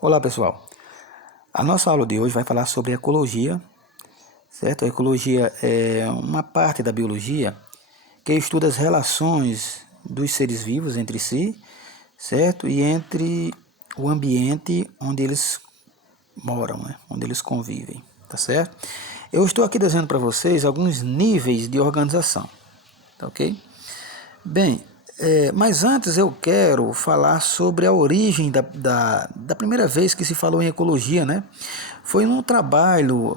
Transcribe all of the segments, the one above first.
Olá pessoal, a nossa aula de hoje vai falar sobre ecologia, certo? A ecologia é uma parte da biologia que estuda as relações dos seres vivos entre si, certo? E entre o ambiente onde eles moram, né? Onde eles convivem, tá certo? Eu estou aqui desenhando para vocês alguns níveis de organização, tá ok? Bem, mas antes eu quero falar sobre a origem da primeira vez que se falou em ecologia, né? Foi num trabalho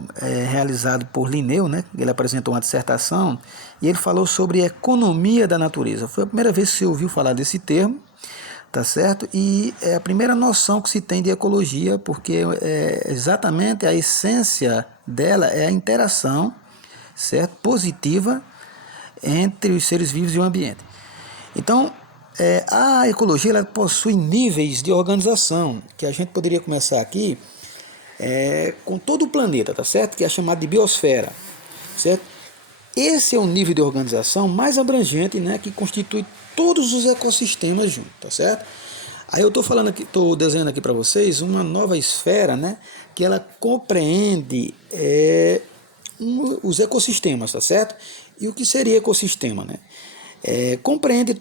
realizado por Linneu, né? Ele apresentou uma dissertação e ele falou sobre economia da natureza. Foi a primeira vez que se ouviu falar desse termo, tá certo? E é a primeira noção que se tem de ecologia, porque exatamente a essência dela é a interação, certo? Positiva entre os seres vivos e o ambiente. Então, a ecologia ela possui níveis de organização, que a gente poderia começar aqui com todo o planeta, tá certo? Que é chamado de biosfera, certo? Esse é o nível de organização mais abrangente, né, que constitui todos os ecossistemas juntos, tá certo? Aí eu estou falando aqui, estou desenhando aqui para vocês uma nova esfera, né, que ela compreende os ecossistemas, tá certo? E o que seria ecossistema, né? Compreende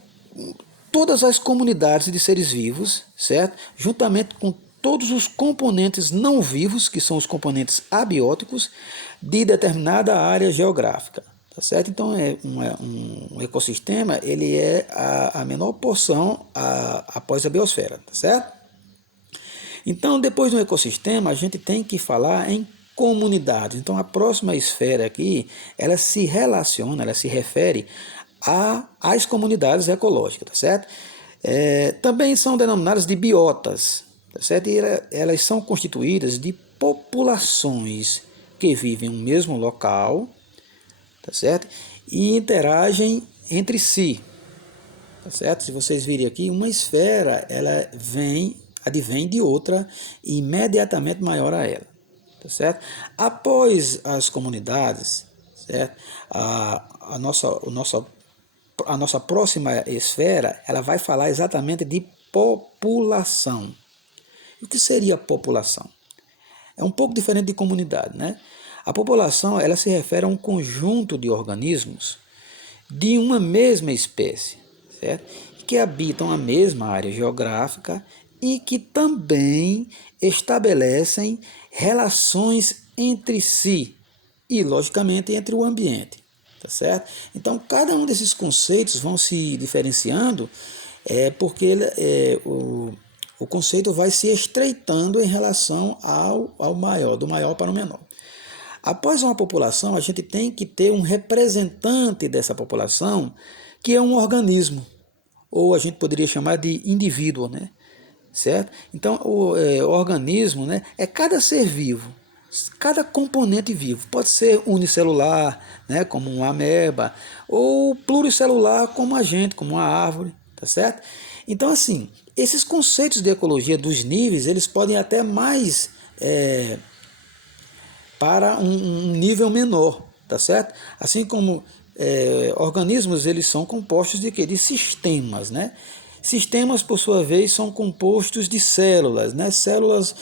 todas as comunidades de seres vivos, certo? Juntamente com todos os componentes não vivos, que são os componentes abióticos, de determinada área geográfica, tá certo? Então, um ecossistema, ele é a menor porção após a biosfera, tá certo? Então, depois do ecossistema, a gente tem que falar em comunidades. Então, a próxima esfera aqui, ela se relaciona, ela se refere às comunidades ecológicas, tá certo? Também são denominadas de biotas, tá certo? E elas são constituídas de populações que vivem no mesmo local, tá certo? E interagem entre si, tá certo? Se vocês virem aqui, uma esfera, ela advém de outra imediatamente maior a ela, tá certo? Após as comunidades, certo? A nossa próxima esfera, ela vai falar exatamente de população. E o que seria população? É um pouco diferente de comunidade, né? A população, ela se refere a um conjunto de organismos de uma mesma espécie, certo? Que habitam a mesma área geográfica e que também estabelecem relações entre si e, logicamente, entre o ambiente, tá certo? Então, cada um desses conceitos vão se diferenciando porque o conceito vai se estreitando em relação ao maior, do maior para o menor. Após uma população, a gente tem que ter um representante dessa população, que é um organismo, ou a gente poderia chamar de indivíduo, né? Certo? Então, o organismo, né, é cada ser vivo, cada componente vivo. Pode ser unicelular, né, como uma ameba, ou pluricelular, como a gente, como uma árvore, tá certo? Então, assim, esses conceitos de ecologia dos níveis, eles podem até mais para um nível menor, tá certo? Assim como organismos, eles são compostos de quê? De sistemas, né? Sistemas, por sua vez, são compostos de células, né? Células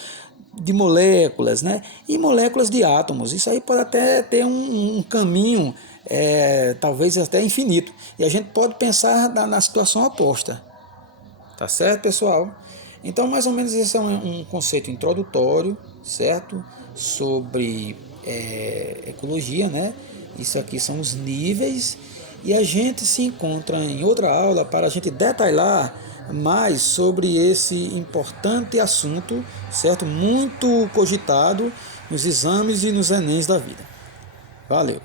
de moléculas, né? E moléculas de átomos. Isso aí pode até ter um caminho, talvez até infinito. E a gente pode pensar na situação oposta. Tá certo, pessoal? Então, mais ou menos esse é um conceito introdutório, certo? Sobre ecologia, né? Isso aqui são os níveis e a gente se encontra em outra aula para a gente detalhar mais sobre esse importante assunto, certo? Muito cogitado nos exames e nos enems da vida. Valeu!